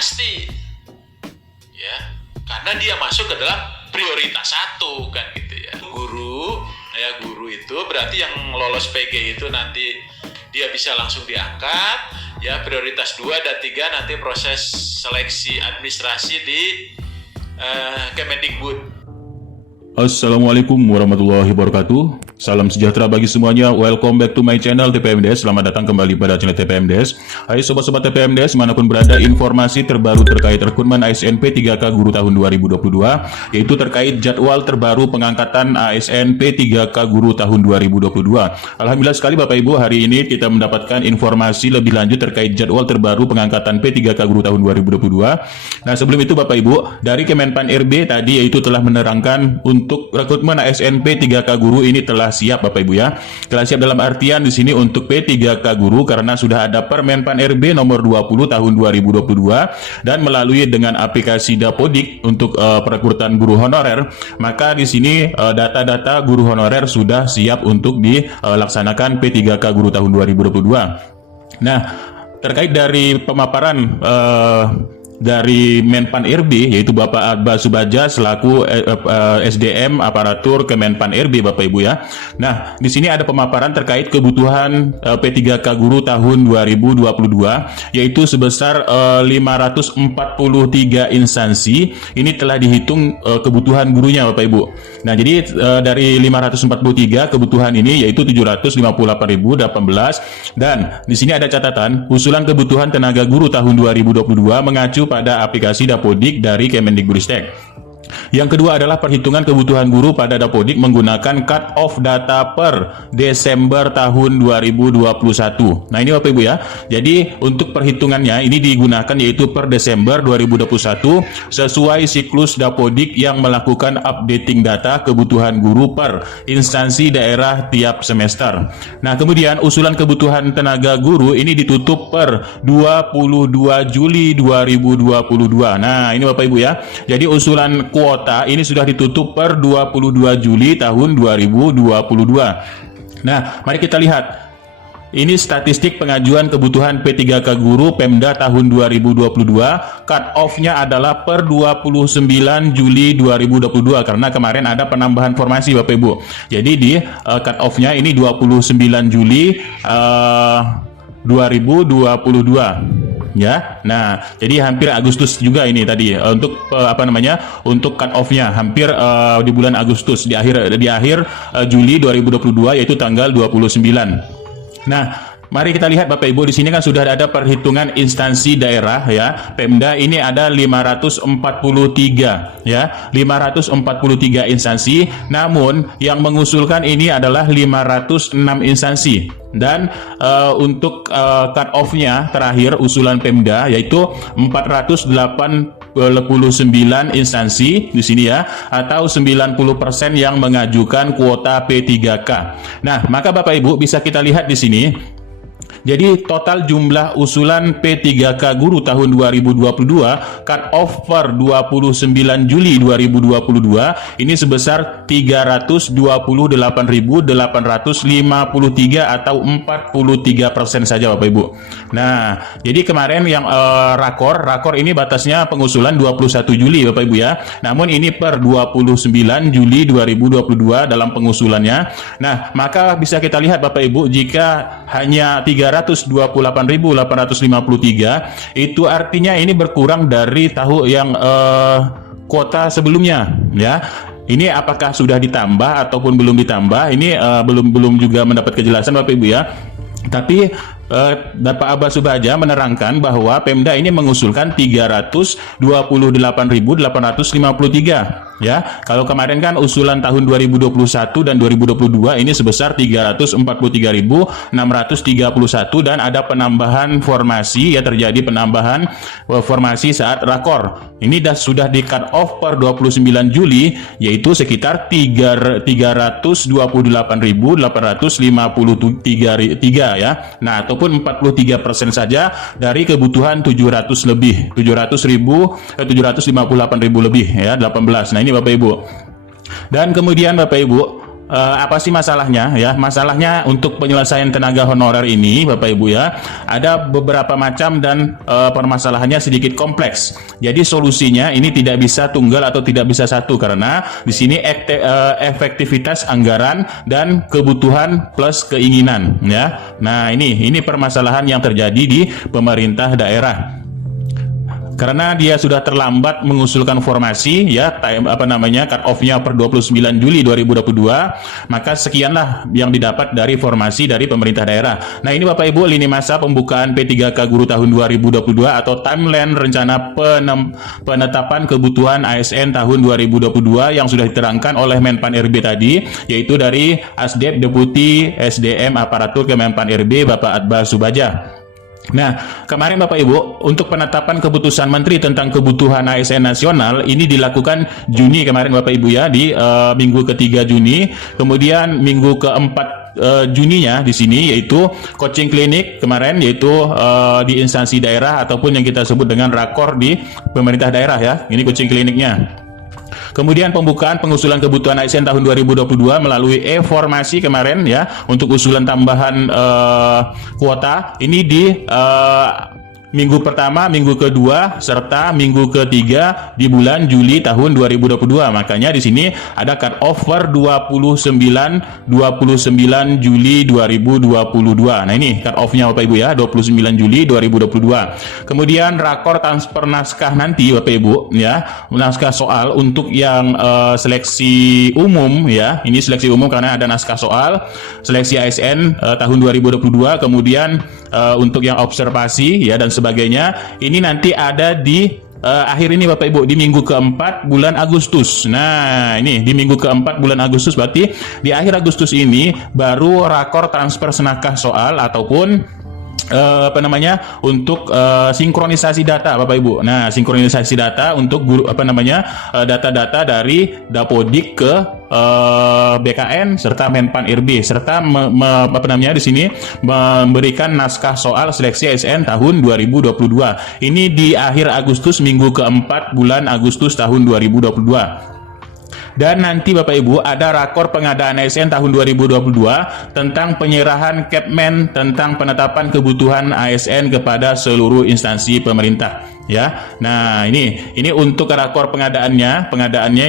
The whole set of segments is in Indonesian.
pasti, ya, karena dia masuk ke dalam prioritas 1 kan gitu ya. Guru itu berarti yang lolos PG itu nanti dia bisa langsung diangkat, ya. Prioritas 2 dan 3 nanti proses seleksi administrasi di Kemendikbud. Assalamualaikum warahmatullahi wabarakatuh. Salam sejahtera bagi semuanya. Welcome back to my channel TPMDes. Selamat datang kembali pada channel TPMDes. Hai sobat-sobat TPMDes, manapun berada, informasi terbaru terkait rekrutmen ASN P3K Guru tahun 2022, yaitu terkait jadwal terbaru pengangkatan ASN P3K Guru tahun 2022. Alhamdulillah sekali Bapak Ibu, hari ini kita mendapatkan informasi lebih lanjut terkait jadwal terbaru pengangkatan P3K Guru tahun 2022. Nah, sebelum itu Bapak Ibu, dari Kemenpan RB tadi yaitu telah menerangkan untuk rekrutmen ASN P3K Guru ini telah siap Bapak Ibu ya. Telah siap dalam artian di sini untuk P3K Guru karena sudah ada Permenpan RB nomor 20 tahun 2022 dan melalui dengan aplikasi Dapodik untuk perekrutan guru honorer, maka di sini data-data guru honorer sudah siap untuk dilaksanakan P3K Guru tahun 2022. Nah, terkait dari pemaparan dari Menpan RB yaitu Bapak Abba Subadja selaku SDM aparatur Kemenpan RB Bapak Ibu ya. Nah, di sini ada pemaparan terkait kebutuhan P3K Guru tahun 2022 yaitu sebesar 543 instansi. Ini telah dihitung kebutuhan gurunya Bapak Ibu. Nah, jadi dari 543 kebutuhan ini yaitu 758.018 dan di sini ada catatan usulan kebutuhan tenaga guru tahun 2022 mengacu pada aplikasi Dapodik dari Kemendikbudristek. Yang kedua adalah perhitungan kebutuhan guru pada Dapodik menggunakan cut off data per Desember tahun 2021. Nah, ini Bapak Ibu ya. Jadi untuk perhitungannya ini digunakan yaitu per Desember 2021 sesuai siklus Dapodik yang melakukan updating data kebutuhan guru per instansi daerah tiap semester. Nah, kemudian usulan kebutuhan tenaga guru ini ditutup per 22 Juli 2022. Nah, ini Bapak Ibu ya. Jadi usulan kuota ini sudah ditutup per 22 Juli tahun 2022. Nah, mari kita lihat. Ini statistik pengajuan kebutuhan P3K Guru Pemda tahun 2022. Cut off-nya adalah per 29 Juli 2022 karena kemarin ada penambahan formasi Bapak Ibu. Jadi di cut off-nya ini 29 Juli 2022. Ya, nah jadi hampir Agustus juga ini tadi untuk untuk cut off-nya hampir di bulan Agustus di akhir Juli 2022 yaitu tanggal 29. Nah, mari kita lihat Bapak Ibu, di sini kan sudah ada perhitungan instansi daerah ya. Pemda ini ada 543 ya, 543 instansi. Namun yang mengusulkan ini adalah 506 instansi. Dan untuk cut off-nya terakhir usulan Pemda yaitu 489 instansi di sini ya, atau 90% yang mengajukan kuota P3K. Nah, maka Bapak Ibu bisa kita lihat di sini. Jadi total jumlah usulan P3K Guru tahun 2022 cut off per 29 Juli 2022 ini sebesar 328.853 atau 43% saja Bapak Ibu. Nah, jadi kemarin yang rakor ini batasnya pengusulan 21 Juli Bapak Ibu ya. Namun ini per 29 Juli 2022 dalam pengusulannya. Nah, maka bisa kita lihat Bapak Ibu, jika hanya 328.853 itu artinya ini berkurang dari tahun yang kuota sebelumnya ya. Ini apakah sudah ditambah ataupun belum ditambah? Ini belum juga mendapat kejelasan Bapak Ibu ya. Tapi Bapak Abba Subadja menerangkan bahwa Pemda ini mengusulkan 328.853 ya. Kalau kemarin kan usulan tahun 2021 dan 2022 ini sebesar 343.631 dan ada penambahan formasi ya, terjadi penambahan formasi saat rakor. Ini sudah di cut off per 29 Juli yaitu sekitar 328.853 ya. Nah, ataupun 43% saja dari kebutuhan 758.000 lebih ya, 18. Nah, ini Bapak Ibu. Dan kemudian Bapak Ibu, apa sih masalahnya ya? Masalahnya untuk penyelesaian tenaga honorer ini Bapak Ibu ya, ada beberapa macam dan permasalahannya sedikit kompleks. Jadi solusinya ini tidak bisa tunggal atau tidak bisa satu, karena di sini efektivitas anggaran dan kebutuhan plus keinginan ya. Nah, ini permasalahan yang terjadi di pemerintah daerah. Karena dia sudah terlambat mengusulkan formasi ya, cut off-nya per 29 Juli 2022, maka sekianlah yang didapat dari formasi dari pemerintah daerah. Nah, ini Bapak Ibu lini masa pembukaan P3K Guru tahun 2022 atau timeline rencana penetapan kebutuhan ASN tahun 2022 yang sudah diterangkan oleh Menpan RB tadi, yaitu dari Asdep Deputi SDM Aparatur Kemenpan RB Bapak Atba Subadja. Nah, kemarin Bapak Ibu, untuk penetapan keputusan Menteri tentang kebutuhan ASN nasional ini dilakukan Juni kemarin Bapak Ibu ya, di minggu ketiga Juni. Kemudian minggu keempat Juninya di sini yaitu coaching klinik kemarin, yaitu di instansi daerah ataupun yang kita sebut dengan rakor di pemerintah daerah ya. Ini coaching kliniknya. Kemudian pembukaan pengusulan kebutuhan ASN tahun 2022 melalui e-formasi kemarin ya, untuk usulan tambahan kuota ini di minggu pertama, minggu kedua, serta minggu ketiga di bulan Juli tahun 2022. Makanya di sini ada cut off per 29 Juli 2022. Nah, ini cut off-nya Bapak Ibu ya, 29 Juli 2022. Kemudian rakor transfer naskah nanti Bapak Ibu ya, naskah soal untuk yang seleksi umum ya. Ini seleksi umum karena ada naskah soal seleksi ASN tahun 2022. Kemudian untuk yang observasi ya dan sebagainya, ini nanti ada di akhir ini Bapak Ibu, di minggu keempat bulan Agustus. Nah, ini di minggu keempat bulan Agustus, berarti di akhir Agustus ini baru rakor transfer naskah soal ataupun untuk sinkronisasi data Bapak Ibu. Nah, sinkronisasi data untuk guru data-data dari Dapodik ke BKN serta Menpan RB, serta di sini memberikan naskah soal seleksi ASN tahun 2022. Ini di akhir Agustus, minggu keempat bulan Agustus tahun 2022. Dan nanti Bapak Ibu ada rakor pengadaan ASN tahun 2022 tentang penyerahan Kepmen tentang penetapan kebutuhan ASN kepada seluruh instansi pemerintah ya. Nah, ini untuk rakor pengadaannya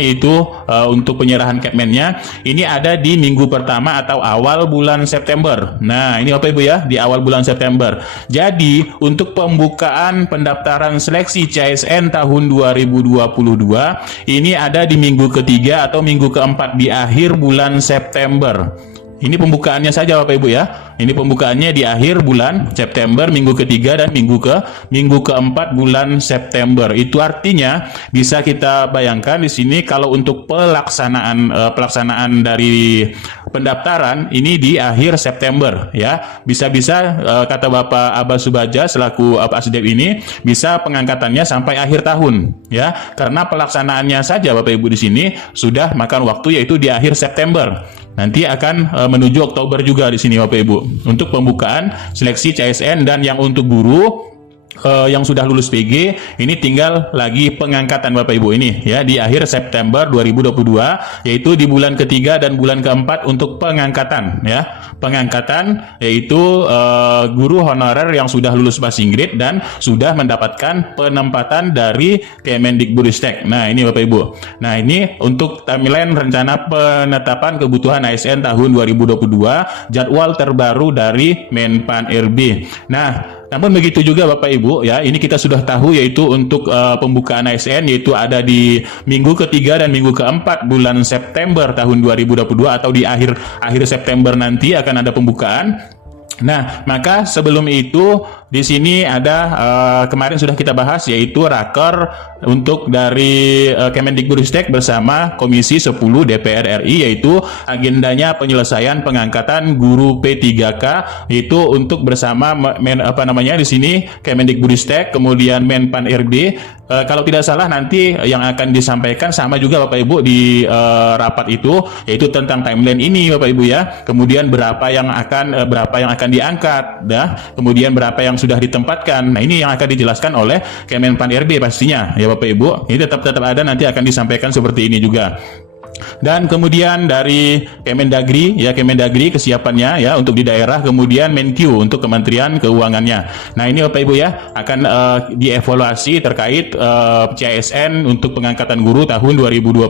itu untuk penyerahan Kepmennya ini ada di minggu pertama atau awal bulan September. Nah, ini Bapak Ibu ya, di awal bulan September. Jadi untuk pembukaan pendaftaran seleksi CASN tahun 2022 ini ada di minggu ketiga atau minggu keempat di akhir bulan September. Ini pembukaannya saja Bapak Ibu ya. Ini pembukaannya di akhir bulan September, minggu ketiga dan minggu keempat bulan September. Itu artinya bisa kita bayangkan di sini kalau untuk pelaksanaan dari pendaftaran ini di akhir September ya. Bisa-bisa kata Bapak Abba Subadja selaku Asdep ini bisa pengangkatannya sampai akhir tahun ya. Karena pelaksanaannya saja Bapak Ibu di sini sudah makan waktu, yaitu di akhir September. Nanti akan menuju Oktober juga di sini Bapak Ibu untuk pembukaan seleksi CASN, dan yang untuk guru yang sudah lulus PG ini tinggal lagi pengangkatan Bapak Ibu ini ya di akhir September 2022, yaitu di bulan ketiga dan bulan keempat untuk pengangkatan ya. Pengangkatan yaitu guru honorer yang sudah lulus passing grade dan sudah mendapatkan penempatan dari Kemendikbudristek. Nah, ini Bapak Ibu. Nah, ini untuk timeline rencana penetapan kebutuhan ASN tahun 2022, jadwal terbaru dari Menpan RB. Nah, namun begitu juga Bapak Ibu ya, ini kita sudah tahu yaitu untuk pembukaan ASN yaitu ada di minggu ketiga dan minggu keempat bulan September tahun 2022 atau di akhir September nanti akan ada pembukaan. Nah, maka sebelum itu di sini ada kemarin sudah kita bahas yaitu rakor untuk dari Kemendikbudristek bersama Komisi 10 DPR RI, yaitu agendanya penyelesaian pengangkatan guru P3K itu untuk bersama di sini Kemendikbudristek kemudian Menpan RB. Kalau tidak salah nanti yang akan disampaikan sama juga Bapak Ibu di rapat itu, yaitu tentang timeline ini Bapak Ibu ya. Kemudian berapa yang akan diangkat, kemudian berapa yang sudah ditempatkan. Nah, ini yang akan dijelaskan oleh Kemenpan RB pastinya ya Bapak Ibu. Ini tetap ada, nanti akan disampaikan seperti ini juga. Dan kemudian dari Kemendagri, ya Kemendagri kesiapannya ya untuk di daerah, kemudian Menkyu untuk Kementerian Keuangannya. Nah ini Bapak Ibu ya akan dievaluasi terkait CASN untuk pengangkatan guru tahun 2022,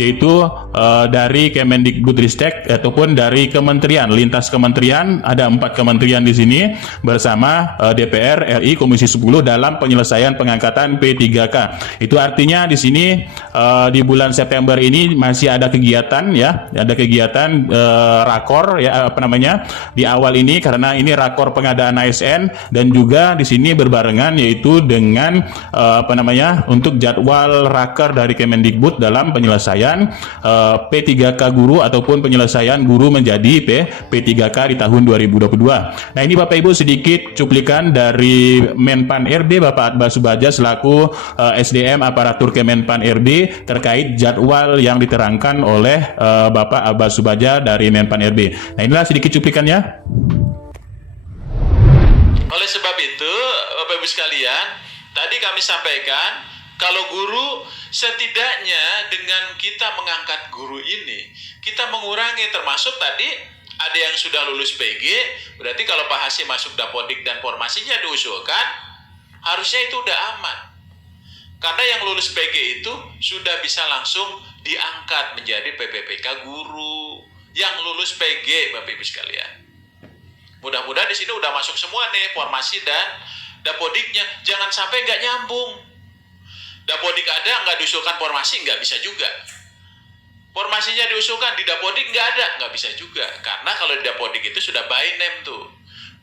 yaitu dari Kemendikbudristek ataupun dari kementerian, lintas kementerian, ada 4 kementerian di sini bersama DPR RI Komisi 10 dalam penyelesaian pengangkatan P3K. Itu artinya di sini di bulan September ini masih ada kegiatan ya, ada kegiatan rakor ya di awal ini, karena ini rakor pengadaan ASN dan juga di sini berbarengan yaitu dengan untuk jadwal raker dari Kemendikbud dalam penyelesaian P3K guru ataupun penyelesaian guru menjadi P3K di tahun 2022. Nah ini Bapak Ibu sedikit cuplikan dari Menpan RB Bapak Abbas Subadja selaku SDM aparatur Kemenpan RB terkait jadwal yang diterangkan oleh Bapak Abbas Subadja dari Menpan RB. Nah inilah sedikit cuplikannya. Oleh sebab itu, Bapak Ibu sekalian, tadi kami sampaikan kalau guru setidaknya dengan kita mengangkat guru ini, kita mengurangi, termasuk tadi ada yang sudah lulus PG, berarti kalau Pak Hasim masuk Dapodik dan formasinya diusulkan, harusnya itu udah aman. Karena yang lulus PG itu sudah bisa langsung diangkat menjadi PPPK guru yang lulus PG, Bapak Ibu sekalian. Mudah-mudahan di sini udah masuk semua nih formasi dan Dapodiknya. Jangan sampai nggak nyambung. Dapodik ada nggak diusulkan formasi, nggak bisa juga. Formasinya diusulkan di Dapodik nggak ada, nggak bisa juga. Karena kalau di Dapodik itu sudah by name tuh.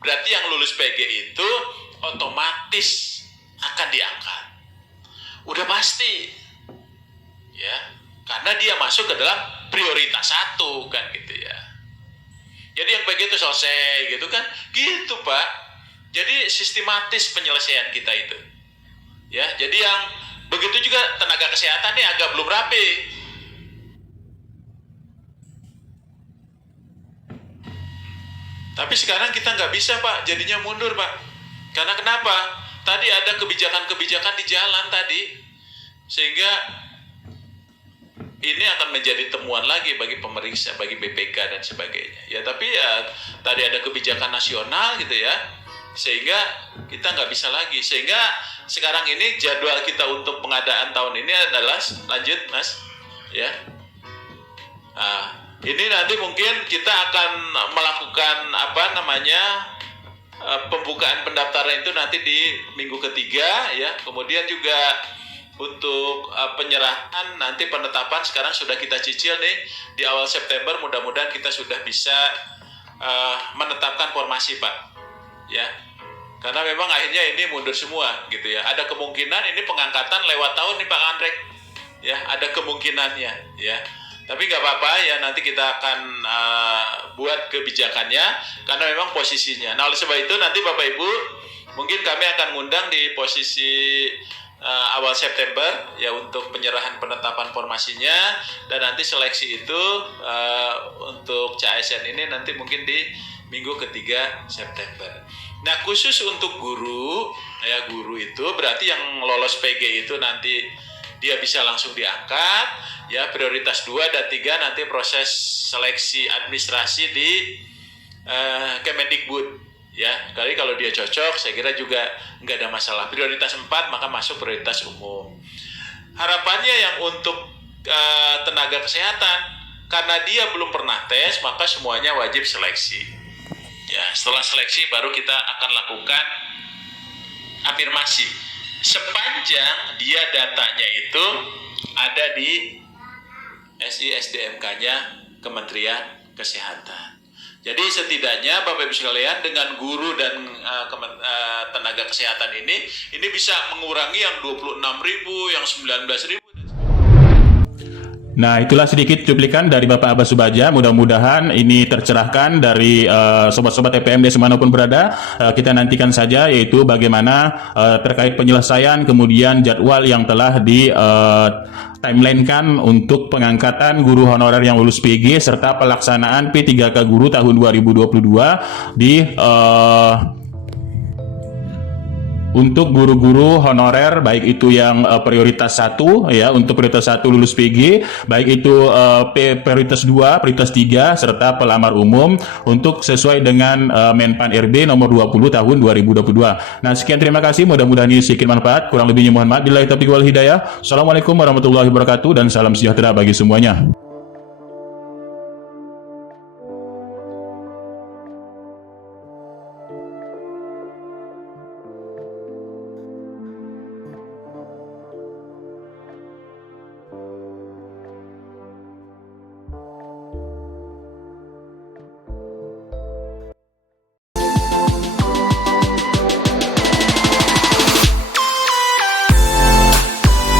Berarti yang lulus PG itu otomatis akan diangkat. Udah pasti, ya, karena dia masuk ke dalam prioritas 1 kan gitu ya. Jadi yang PG itu selesai gitu kan, gitu Pak. Jadi sistematis penyelesaian kita itu, ya. Jadi yang begitu juga tenaga kesehatan nih agak belum rapi. Tapi sekarang kita nggak bisa Pak, jadinya mundur Pak. Karena kenapa? Tadi ada kebijakan-kebijakan di jalan tadi, sehingga ini akan menjadi temuan lagi bagi pemeriksa, bagi BPK dan sebagainya. Ya tapi ya tadi ada kebijakan nasional gitu ya, sehingga kita nggak bisa lagi. Sehingga sekarang ini jadwal kita untuk pengadaan tahun ini adalah lanjut Mas, ya. Nah, ini nanti mungkin kita akan melakukan pembukaan pendaftaran itu nanti di minggu ketiga ya. Kemudian juga untuk penyerahan nanti penetapan sekarang sudah kita cicil nih di awal September, mudah-mudahan kita sudah bisa menetapkan formasi Pak ya, karena memang akhirnya ini mundur semua gitu ya. Ada kemungkinan ini pengangkatan lewat tahun nih Pak Andrek ya, ada kemungkinannya ya. Tapi nggak apa-apa ya, nanti kita akan buat kebijakannya karena memang posisinya. Nah oleh sebab itu nanti Bapak Ibu mungkin kami akan ngundang di posisi awal September ya untuk penyerahan penetapan formasinya, dan nanti seleksi itu untuk CASN ini nanti mungkin di minggu ketiga September. Nah khusus untuk guru ya, guru itu berarti yang lolos PG itu nanti dia bisa langsung diangkat ya, prioritas 2 dan 3 nanti proses seleksi administrasi di Kemendikbud ya. Kali kalau dia cocok saya kira juga nggak ada masalah. Prioritas 4 maka masuk prioritas umum. Harapannya yang untuk tenaga kesehatan, karena dia belum pernah tes maka semuanya wajib seleksi ya. Setelah seleksi baru kita akan lakukan afirmasi sepanjang dia datanya itu ada di SI-SDMK-nya Kementerian Kesehatan. Jadi setidaknya Bapak Ibu sekalian dengan guru dan tenaga kesehatan ini bisa mengurangi yang 26.000, yang 19.000. Nah, itulah sedikit cuplikan dari Bapak Abbas Subadja. Mudah-mudahan ini tercerahkan dari sobat-sobat TPMDes dimanapun berada. Kita nantikan saja yaitu bagaimana terkait penyelesaian kemudian jadwal yang telah di timeline-kan untuk pengangkatan guru honorer yang lulus PG serta pelaksanaan P3K guru tahun 2022 di untuk guru-guru honorer, baik itu yang prioritas 1 ya, untuk prioritas 1 lulus PG, baik itu prioritas 2, prioritas 3 serta pelamar umum untuk sesuai dengan Menpan RB nomor 20 tahun 2022. Nah, sekian, terima kasih, mudah-mudahan ini sedikit manfaat, kurang lebihnya mohon maaf. Billahi taufiq wal hidayah. Assalamualaikum warahmatullahi wabarakatuh dan salam sejahtera bagi semuanya.